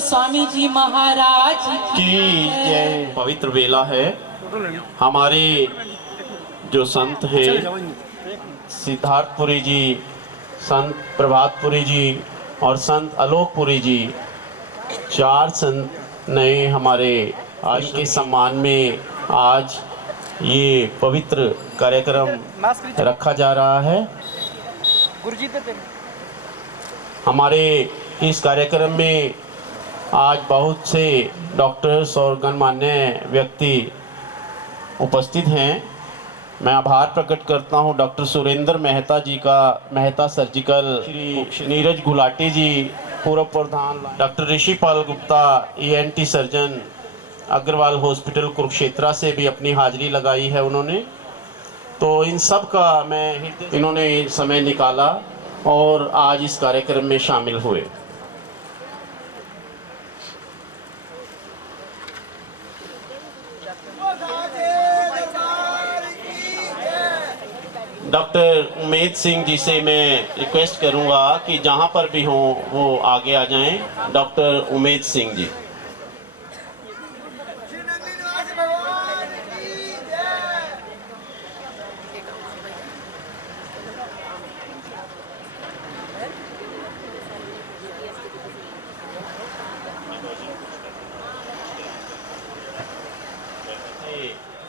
स्वामी जी महाराज की जय। पवित्र बेला है। हमारे जो संत हैं सिद्धार्थपुरी जी, संत प्रभातपुरी जी और संत आलोकपुरी जी, 4 संत नए हमारे आज के सम्मान में आज ये पवित्र कार्यक्रम रखा जा रहा है। हमारे इस कार्यक्रम में आज बहुत से डॉक्टर्स और गणमान्य व्यक्ति उपस्थित हैं। मैं आभार प्रकट करता हूं डॉक्टर सुरेंद्र मेहता जी का, मेहता सर्जिकल, श्री नीरज गुलाटी जी पूर्व प्रधान, doctor Rishipal Gupta ENT surgeon Agarwal hospital Kurukshetra से भी अपनी हाजिरी लगाई है उन्होंने। तो इन सब का इन्होंने समय निकाला और आज इस कार्यक्रम में शामिल हुए। डॉक्टर उमेद सिंह जी से मैं रिक्वेस्ट करूंगा कि जहां पर भी हों वो आगे आ जाएं। डॉक्टर उमेद सिंह जी।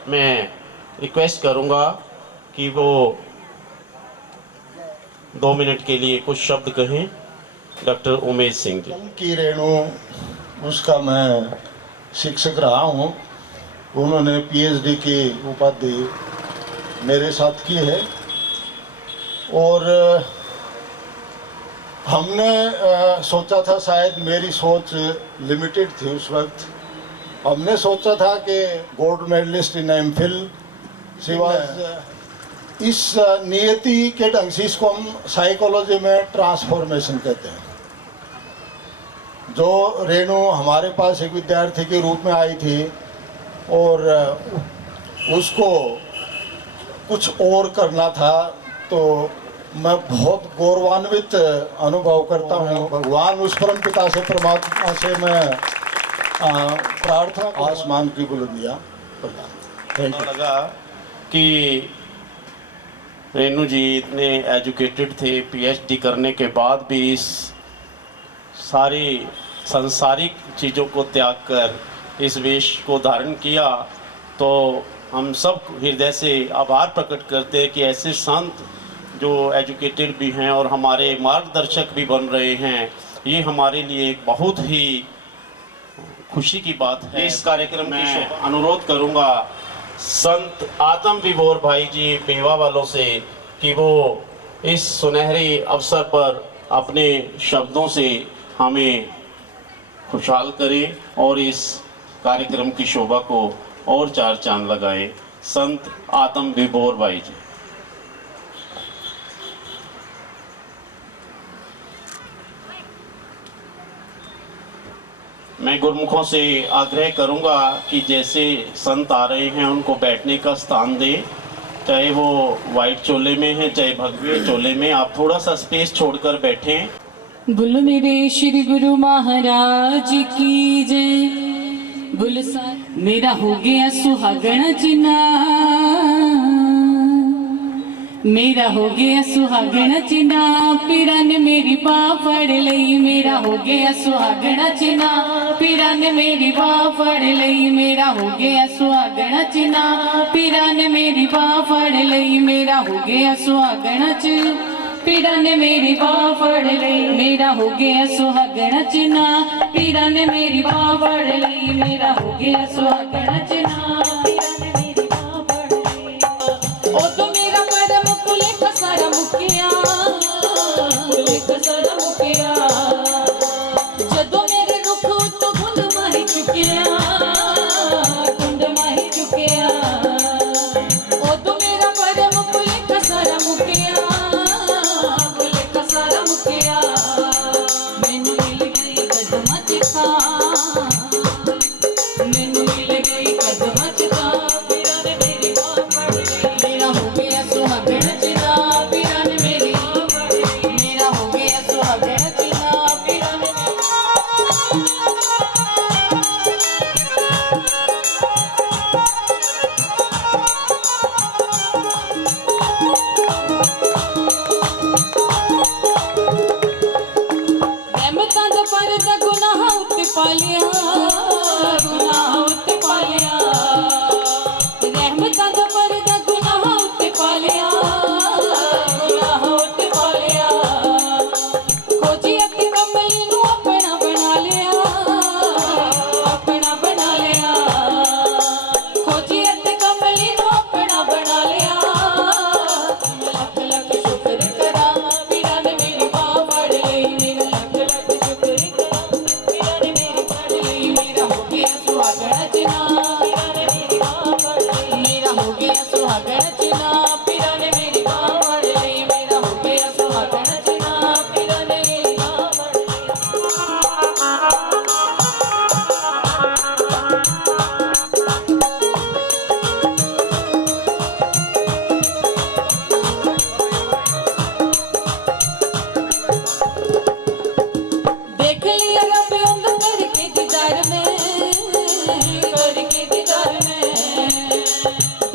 मैं रिक्वेस्ट करूंगा कि वो 2 मिनट के लिए कुछ शब्द कहें। डॉक्टर उमेश सिंह जी की रेणु, उसका मैं शिक्षक रहा हूँ। उन्होंने PhD की उपाधि मेरे साथ की है और हमने सोचा था, शायद मेरी सोच लिमिटेड थी उस वक्त, हमने सोचा था कि गोल्ड मेडलिस्ट इन MPhil सिवाय इस नियति के ढंग से इसको हम साइकोलॉजी में ट्रांसफॉर्मेशन कहते हैं। जो रेणु हमारे पास एक विद्यार्थी के रूप में आई थी और उसको कुछ और करना था, तो मैं बहुत गौरवान्वित अनुभव करता हूँ। भगवान उस परम पिता से, परमात्मा से मैं प्रार्थना, आसमान की बुलंदियाँ प्रदान। Thank you. लगा कि रेणु जी इतने एजुकेटेड थे, PhD करने के बाद भी इस सारी सांसारिक चीज़ों को त्याग कर इस वेश को धारण किया। तो हम सब हृदय से आभार प्रकट करते हैं कि ऐसे संत जो एजुकेटेड भी हैं और हमारे मार्गदर्शक भी बन रहे हैं, ये हमारे लिए एक बहुत ही खुशी की बात है। इस कार्यक्रम में अनुरोध करूंगा संत आत्म विभोर भाई जी बेवा वालों से कि वो इस सुनहरे अवसर पर अपने शब्दों से हमें खुशहाल करें और इस कार्यक्रम की शोभा को और 4 चांद लगाएं। संत आत्म विभोर भाई जी। मैं गुरुमुखों से आग्रह करूंगा कि जैसे संत आ रहे हैं उनको बैठने का स्थान दें, चाहे वो वाइट चोले में है चाहे भगवे चोले में, आप थोड़ा सा स्पेस छोड़कर बैठें। बोलो मेरे श्री गुरु महाराज की जय। बोल मेरा हो गया सुहागण चिना, मेरा हो गया सुहागण चिना, पीरा ने मेरी बाह फड़ लई। मेरा हो गया सुहागण चिना, पीरा ने मेरी बाह फड़ लई। मेरा हो गया सुहागण चिना, पीरा ने मेरी बाह फड़ लई। मेरा हो गया सुहागण चिना, पीरा ने मेरी बाह फड़ लई। मेरा हो गया सुहागण चिना, पीरा ने मेरी बाह फड़ लई। मेरा हो गया सुहागण चिना, पीरा ने मेरी बाह फड़ लई। ओ तो मेरा परम कुलेख सारा मुकिया, कुलेख सारा मुकिया। जदों मेरे रुख तो गुंद माही चुकिया, गुंद माही चुकिया। ओ तो मेरा परम कुलेख सारा मुकिया, कुलेख सारा मुकिया। मैनू मिल गई कदम चिखा, मैनू मिल गई कदम चिखा, पीरा ने मेरी बाह फड़ लई। मेरा हो गया सुहागण चिना, पीरा ने मेरी पालिया गुनाह उत्ते पालिया रहमतां दा पर्दा गुनाह उत्ते पालिया गुनाह उत्ते पालिया खोजी अते कमली नू अपना बना लिया अपना बना लिया खोजी अते कमली नू अपना बना लिया लख लख शुक्र करा पीरा ने मेरी बाह फड़ लई मेरा लख लख शुक्र करा पीरा ने मेरी फड़ लई मेरा हो गया सुहागण चिना पीरा ने मेरी बाह फड़ लई मेरा हो गया सुहागण चिना पीरा ने मेरी बाह फड़ लई मेरा हो गया सुहागण चिना पीरा ने मेरी बाह फड़ देख लिया रब उंग करके दीदार में करके दीदार में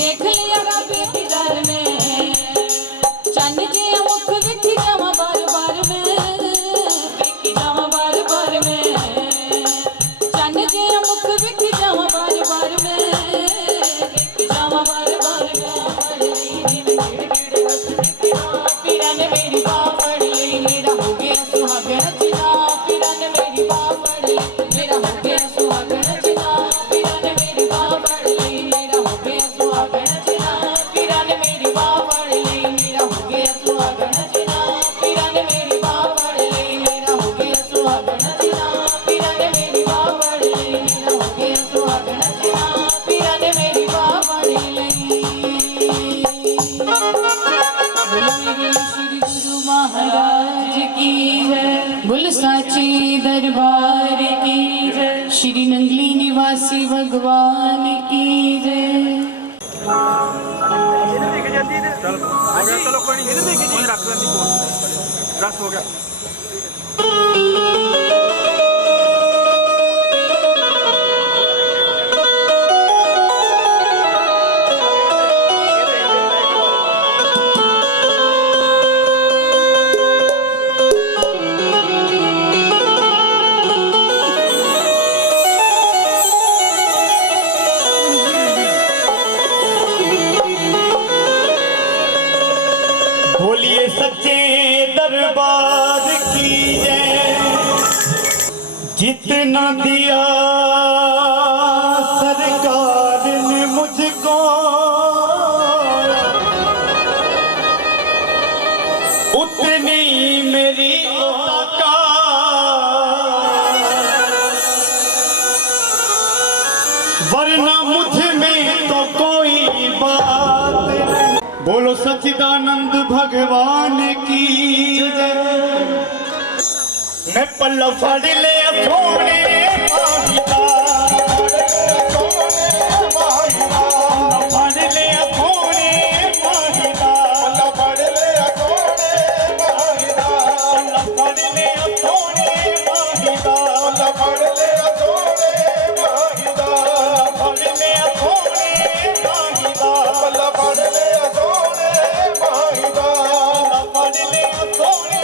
देख लिया रब दीदार में चन्न जे मुख विखी जावा बार बार में विखी जावा बार बार में चन्न जे मुख विखी जावा बार बार में विखी जावा बार बार में फड़ लई जिवें गिड़ गिड़ रस दिखना पीरा ने मेरी बाह फड़ लई मेरा हो गया सुहागण चिना पीरा ने मेरी बाह फड़ लई मेरा हो गया सुहागण चिना पीरा ने मेरी बाह फड़ लई मेरा हो गया सुहागण चिना पीरा ने मेरी बाह फड़ लई मेरा हो गया सुहागण चिना पीरा ने मेरी बाह फड़ लई मेरा हो गया सुहागण चिना पीरा ने मेरी बाह फड़ लई मेरा हो गया सुहागण चिना पीरा ने मेरी बाह फड़ लई बोलो मेरे श्री गुरु महाराज की जय बोल साची दरबार की जय श्री नंगली निवासी भगवान की जय चलो कोई नहीं इधर देखिए जी रख लेंदी फोन रख हो गया बोलिए सच्चे दरबार की जय जितना दिया सरकार ने मुझको उतनी मेरी औकात वरना मुझ में तो कोई बात नहीं। बोलो सच्चिदानंद भगवान की जय मैं पल्ला फड़ ले सोने माहिदा फड़ ले सोने माहिदा फड़ ले सोने माहिदा फड़ ले सोने माहिदा फड़ ले सोने माहिदा फड़ ले सोने माहिदा फड़ ले सोने माहिदा फड़ ले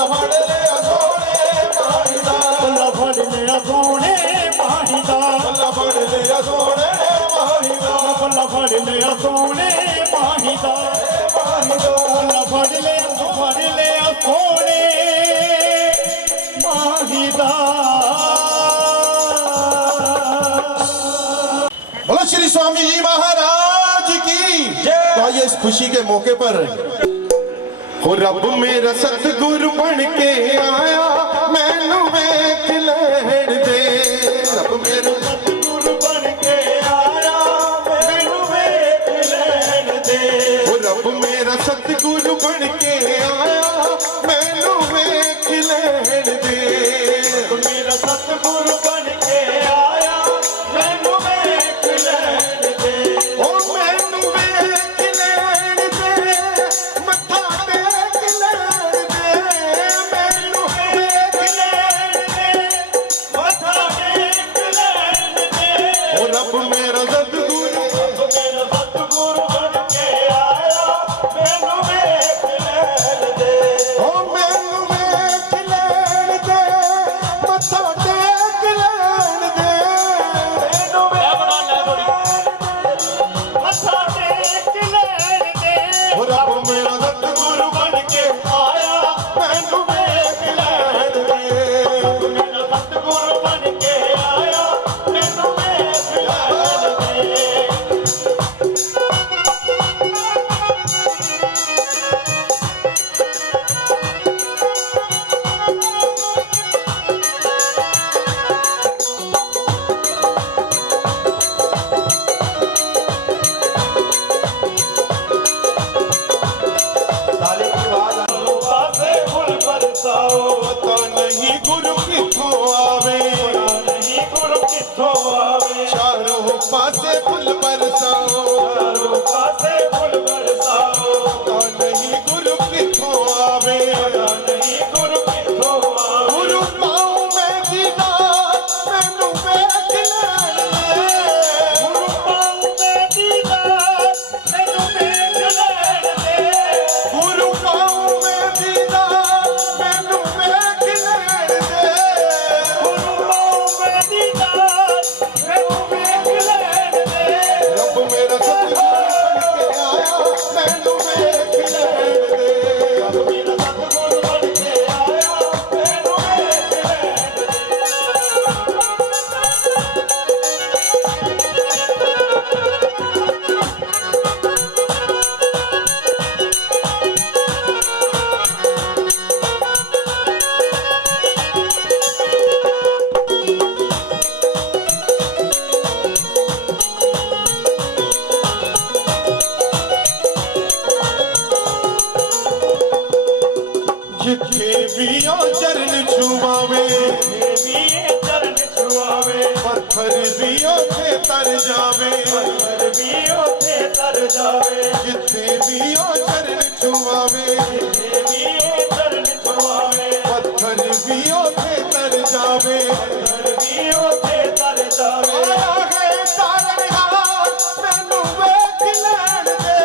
ਬੱਲਾ ਫੜ ਲਿਆ ਸੋਹਣੇ ਮਾਹੀ ਦਾ ਬੱਲਾ ਫੜ ਲਿਆ ਸੋਹਣੇ ਮਾਹੀ ਦਾ ਬੱਲਾ ਫੜ ਲਿਆ ਸੋਹਣੇ ਮਾਹੀ ਦਾ ਬੱਲਾ ਫੜ ਲਿਆ ਸੋਹਣੇ ਮਾਹੀ ਦਾ ਮਾਹੀ ਦਾ ਬੱਲਾ ਫੜ ਲਿਆ ਸੋਹਣੇ ਮਾਹੀ ਦਾ। बोलो श्री स्वामी जी महाराज की तो आइए इस खुशी के मौके पर हो रब मेरा सतगुरु बन के आया मैनू वेख लैण दे रब मेरा सतगुरु बन के आया मैनू वेख लैण दे हो रब मेरा सतगुरु बन के आया मैनू वेख लैण दे मेरा सतगुरु बन के आया मैनू वेख लैण दे ओ मैनू वेख लैण दे मत्था टेक लैण दे मैनू वेख लैण दे मत्था टेक लैण दे ओ रब मेरा सतगुरु बन के आया मैनू वेख लैण दे ओ मैनू वेख लैण दे मत्था टेक लैण दे मैनू मत्था टेक लैण दे ओ रब मेरा सतगुरु बन के आया मैनू वेख लैण दे रब मेरा सतगुरु बन के आया मैनू वेख लैण दे। पासे फुल बरसाओ पता नहीं गुरु किथों आवे नहीं गुरु किथों आवे चारों पासे फुल बरसाओ चारों पासे फुल बरसाओ पता नहीं गुरु किथों आवे नहीं गुरु किथों आवे गुरु पाऊं मैं दीदार मैनू वेख लैण दे गुरु पाऊं मैं दीदार मैनू वेख लैण दे गुरु पाऊं मैं दीदार मैनू वेख लैण दे गुरु पाऊं मैं दीदार मैनू वेख लैण दे रब मेरा सतगुरु बन के आया मैनू वेख लैण दे रब मेरा सतगुरु बन के आया मैनू वेख लैण जिथे भी ओ चरण छुआवे चरण छुआवे पत्थर भी ओथे तर जावे पत्थर भी ओथे तर जावे जिथे भी ओ चरण छुआवे चरण छुआवे पत्थर भी ओथे तर जावे पत्थर भी ओथे तर जावे आया है तारनहार मैनू वेख लैण दे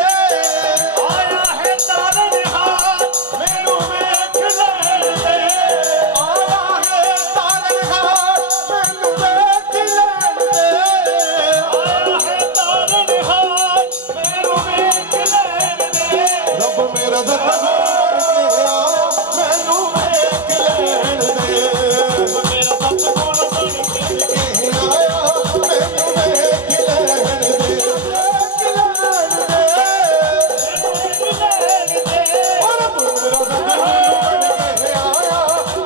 आया है तारनहार मैनू वेख लैण दे आया है तारनहार मैनू वेख लैण दे आया है तारनहार मैनू वेख लैण दे रब मेरा सतगुरु मैनू वेख लैण दे रब मेरा सतगुरु बन के आया मैनू वेख लैण दे वेख लैण दे वेख लैण दे ओ रब मेरा सतगुरु बन के आया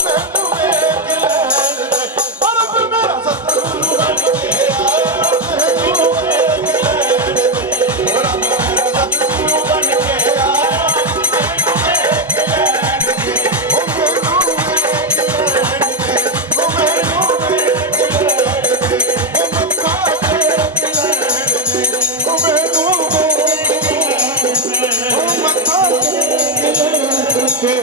मैनू वेख लैण दे ओ रब मेरा सतगुरु बन के आया मैनू वेख लैण दे ओ रब मेरा सतगुरु बन के आया मैनू वेख लैण दे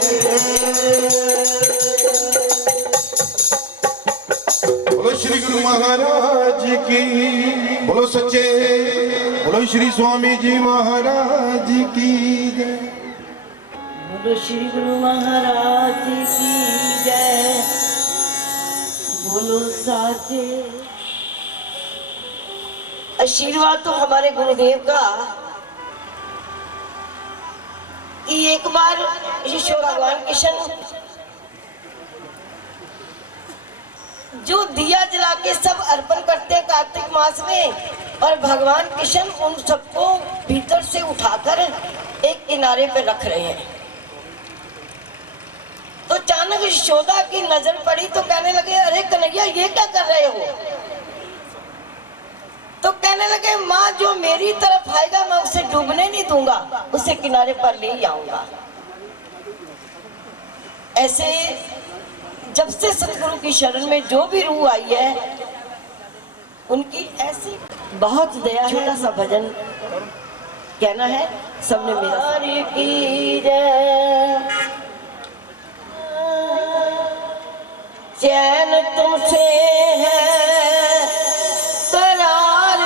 बोलो श्री गुरु महाराज की बोलो सच्चे बोलो श्री स्वामी जी महाराज की जय। बोलो श्री गुरु महाराज की जय। बोलो साचे। आशीर्वाद तो हमारे गुरुदेव का कि एक बार ईश्वर भगवान कृष्ण जो दिया जला के सब अर्पण करते हैं कार्तिक मास में, और भगवान कृष्ण उन सबको भीतर से उठाकर एक किनारे पे रख रहे हैं। तो अचानक यशोदा की नजर पड़ी तो कहने लगे, अरे कन्हैया ये क्या कर रहे हो? तो कहने लगे, माँ जो मेरी तरफ आएगा मैं उसे डूबने नहीं दूंगा, उसे किनारे पर ले आऊंगा। ऐसे जब से सतगुरु की शरण में जो भी रूह आई है उनकी ऐसी बहुत दया है। छोटा सा भजन कहना है सबने मेरा की जय। चैन तुमसे है करार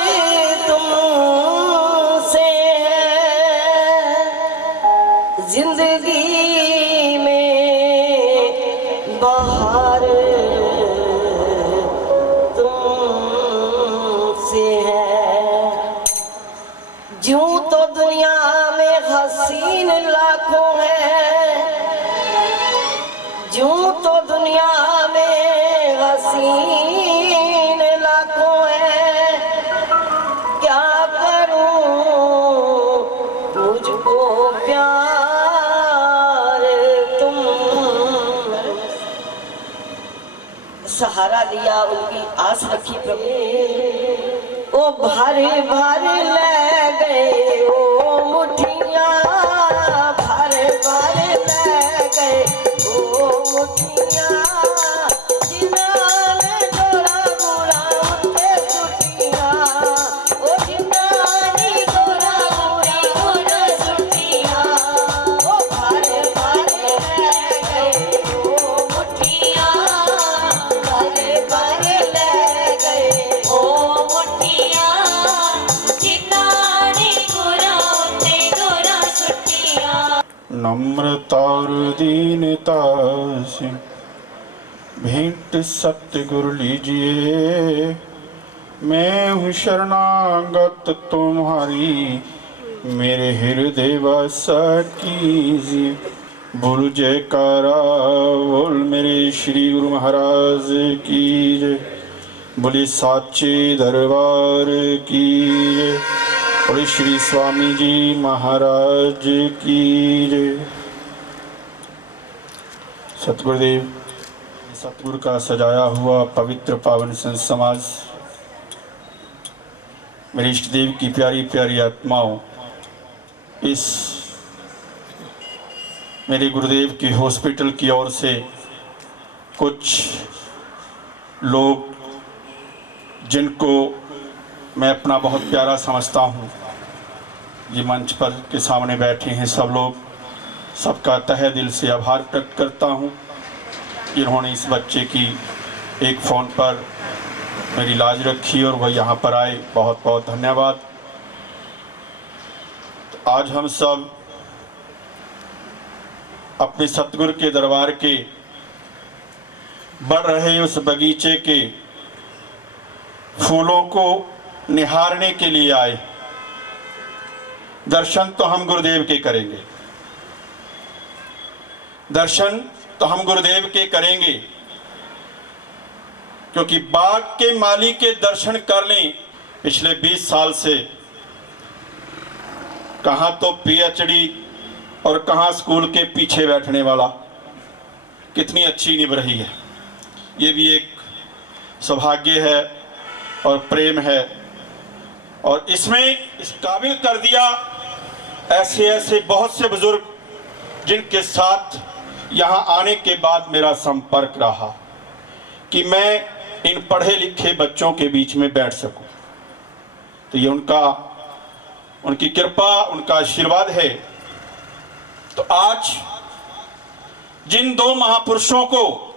तुमसे है, जिंदगी में बाहर तुमसे है। यूं तो दुनिया में हसीन लाखों है, यूं तो दुनिया में हसीन लाखों है, क्या करूं मुझको प्यार तुम। सहारा लिया, उनकी आस रखी प्रभु। ओ भर भर ले गए ओ मुठियां, भर भर ले गए ओ मुठियां, जिन्होंने डोरा बुरा उनके सुटियां, ओ जिन्होंने डोरा बुरा उनके सुटियां। ओ भर भर ले गए ओ मुठियां, भर भर ले गए ओ मुठियां, जिन्होंने गोरा उनके गोरा सुटियां। नम्रता और दीनता से भेंट सतगुरु लीजिए, मैं हूँ शरणागत तुम्हारी, मेरे हृदय वासा कीजिए। बोल जयकारा बोल मेरे श्री गुरु महाराज की जय। बोले साचे दरबार की जय। बोले श्री स्वामी जी महाराज की जय। सतगुरुदेव, सतगुरु का सजाया हुआ पवित्र पावन संत समाज, मेरे इष्ट देव की प्यारी प्यारी आत्माओं, इस मेरे गुरुदेव की हॉस्पिटल की ओर से कुछ लोग जिनको मैं अपना बहुत प्यारा समझता हूँ, ये मंच पर के सामने बैठे हैं सब लोग, सबका तहे दिल से आभार प्रकट करता हूँ। जिन्होंने इस बच्चे की एक फ़ोन पर मेरी लाज रखी और वह यहाँ पर आए, बहुत बहुत धन्यवाद। तो आज हम सब अपने सतगुरु के दरबार के बढ़ रहे उस बगीचे के फूलों को निहारने के लिए आए। दर्शन तो हम गुरुदेव के करेंगे, दर्शन तो हम गुरुदेव के करेंगे, क्योंकि बाग के माली के दर्शन कर लें। पिछले 20 साल से कहाँ तो पीएचडी और कहाँ स्कूल के पीछे बैठने वाला, कितनी अच्छी निभ रही है। ये भी एक सौभाग्य है और प्रेम है, और इसमें इस काबिल कर दिया ऐसे ऐसे बहुत से बुजुर्ग जिनके साथ यहाँ आने के बाद मेरा संपर्क रहा कि मैं इन पढ़े लिखे बच्चों के बीच में बैठ सकूं। तो ये उनकी कृपा, उनका आशीर्वाद है। तो आज जिन दो महापुरुषों को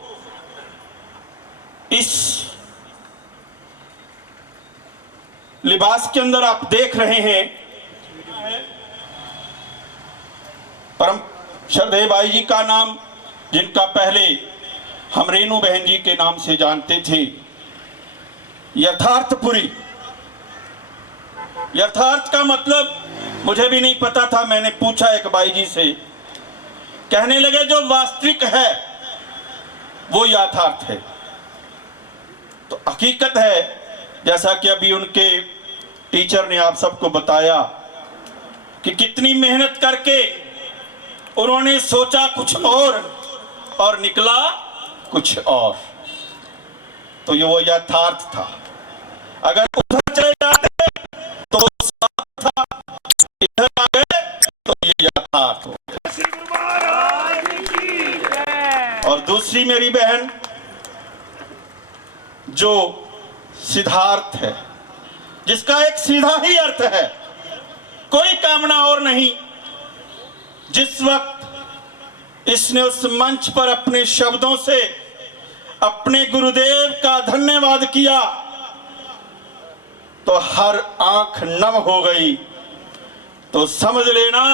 इस लिबास के अंदर आप देख रहे हैं, परम श्रद्धेय बाई जी का नाम, जिनका पहले हम रेणु बहन जी के नाम से जानते थे, यथार्थपुरी। यथार्थ का मतलब मुझे भी नहीं पता था, मैंने पूछा एक बाई जी से, कहने लगे जो वास्तविक है वो यथार्थ है। तो हकीकत है, जैसा कि अभी उनके टीचर ने आप सबको बताया कि कितनी मेहनत करके उन्होंने सोचा कुछ और निकला कुछ और। तो ये वो यथार्थ था। अगर उधर चले जाते तो वो साथ था, इधर आ गए तो ये यथार्थ हो गया। और दूसरी मेरी बहन जो सिद्धार्थ है, जिसका एक सीधा ही अर्थ है, कोई कामना और नहीं। जिस वक्त इसने उस मंच पर अपने शब्दों से अपने गुरुदेव का धन्यवाद किया तो हर आंख नम हो गई। तो समझ लेना,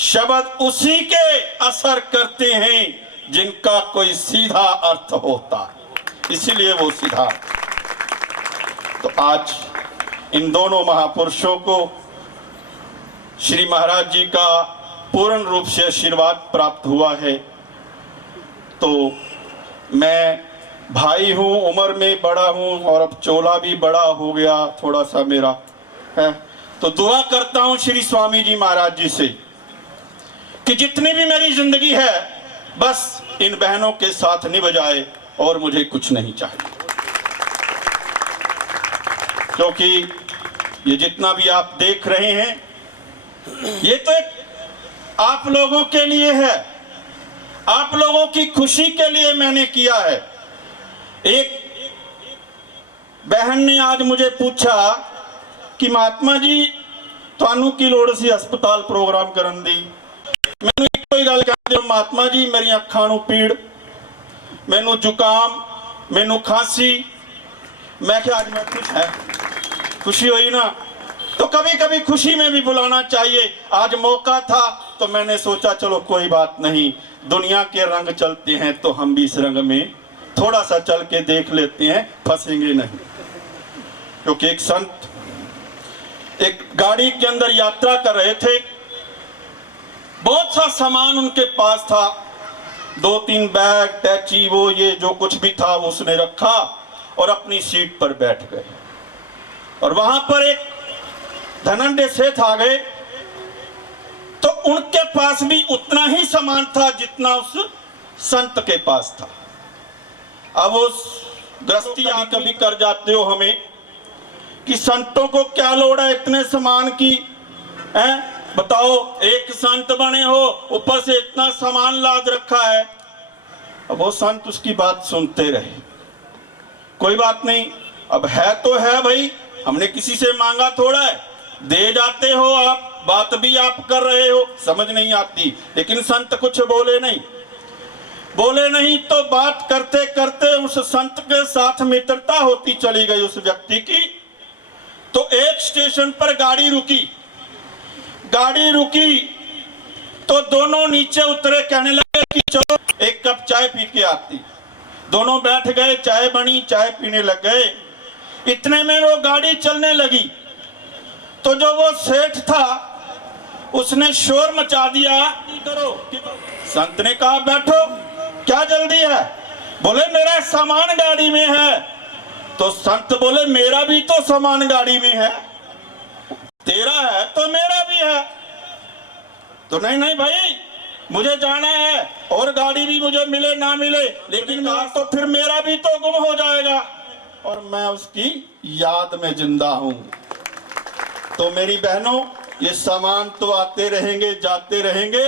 शब्द उसी के असर करते हैं जिनका कोई सीधा अर्थ होता, इसीलिए वो सीधा। तो आज इन दोनों महापुरुषों को श्री महाराज जी का पूर्ण रूप से आशीर्वाद प्राप्त हुआ है। तो मैं भाई हूँ, उम्र में बड़ा हूँ और अब चोला भी बड़ा हो गया थोड़ा सा मेरा है। तो दुआ करता हूँ श्री स्वामी जी महाराज जी से कि जितनी भी मेरी जिंदगी है बस इन बहनों के साथ निभ जाए और मुझे कुछ नहीं चाहिए। क्योंकि ये जितना भी आप देख रहे हैं, ये तो एक आप लोगों के लिए है, आप लोगों की खुशी के लिए मैंने किया है। एक बहन ने आज मुझे पूछा कि महात्मा जी थानू की लोड़ सी अस्पताल प्रोग्राम करन दी। मैनू एक ही गल कहते हो, महात्मा जी मेरी अखां नू पीड़, मैनू जुकाम, मैनू खांसी। मैं क्या आज मैं खुश है, खुशी हुई ना, तो कभी कभी खुशी में भी बुलाना चाहिए। आज मौका था तो मैंने सोचा चलो कोई बात नहीं, दुनिया के रंग चलते हैं तो हम भी इस रंग में थोड़ा सा चल के देख लेते हैं, फंसेंगे नहीं। क्योंकि एक संत एक गाड़ी के अंदर यात्रा कर रहे थे, बहुत सा सामान उनके पास था, 2-3 बैग, टैची, वो ये जो कुछ भी था वो उसने रखा और अपनी सीट पर बैठ गए। और वहां पर एक धनंजय सेठ आ गए, तो उनके पास भी उतना ही सामान था जितना उस संत के पास था। अब उस गृहस्थी कभी कर जाते हो हमें कि संतों को क्या लोड़ है इतने सामान की, हैं? बताओ, एक संत बने हो, ऊपर से इतना सामान लाद रखा है। अब वो संत उसकी बात सुनते रहे, कोई बात नहीं, अब है तो है भाई, हमने किसी से मांगा थोड़ा है, दे जाते हो आप, बात भी आप कर रहे हो, समझ नहीं आती। लेकिन संत कुछ बोले नहीं, तो बात करते करते उस संत के साथ मित्रता होती चली गई उस व्यक्ति की। तो एक स्टेशन पर गाड़ी रुकी तो दोनों नीचे उतरे, कहने लगे कि चलो एक कप चाय पी के आती। दोनों बैठ गए, चाय बनी, चाय पीने लग गए। इतने में वो गाड़ी चलने लगी तो जो वो सेठ था उसने शोर मचा दिया, करो। संत ने कहा बैठो, क्या जल्दी है? बोले मेरा सामान गाड़ी में है। तो संत बोले मेरा भी तो सामान गाड़ी में है, तेरा है तो मेरा भी है। तो नहीं भाई, मुझे जाना है और गाड़ी भी मुझे मिले ना मिले, लेकिन तो फिर मेरा भी तो गुम हो जाएगा और मैं उसकी याद में जिंदा हूं। तो मेरी बहनों, ये सामान तो आते रहेंगे जाते रहेंगे,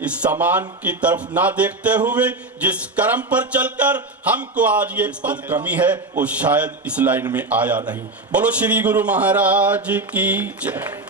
इस सामान की तरफ ना देखते हुए जिस कर्म पर चलकर हमको आज ये पद कमी है वो शायद इस लाइन में आया नहीं। बोलो श्री गुरु महाराज की जय।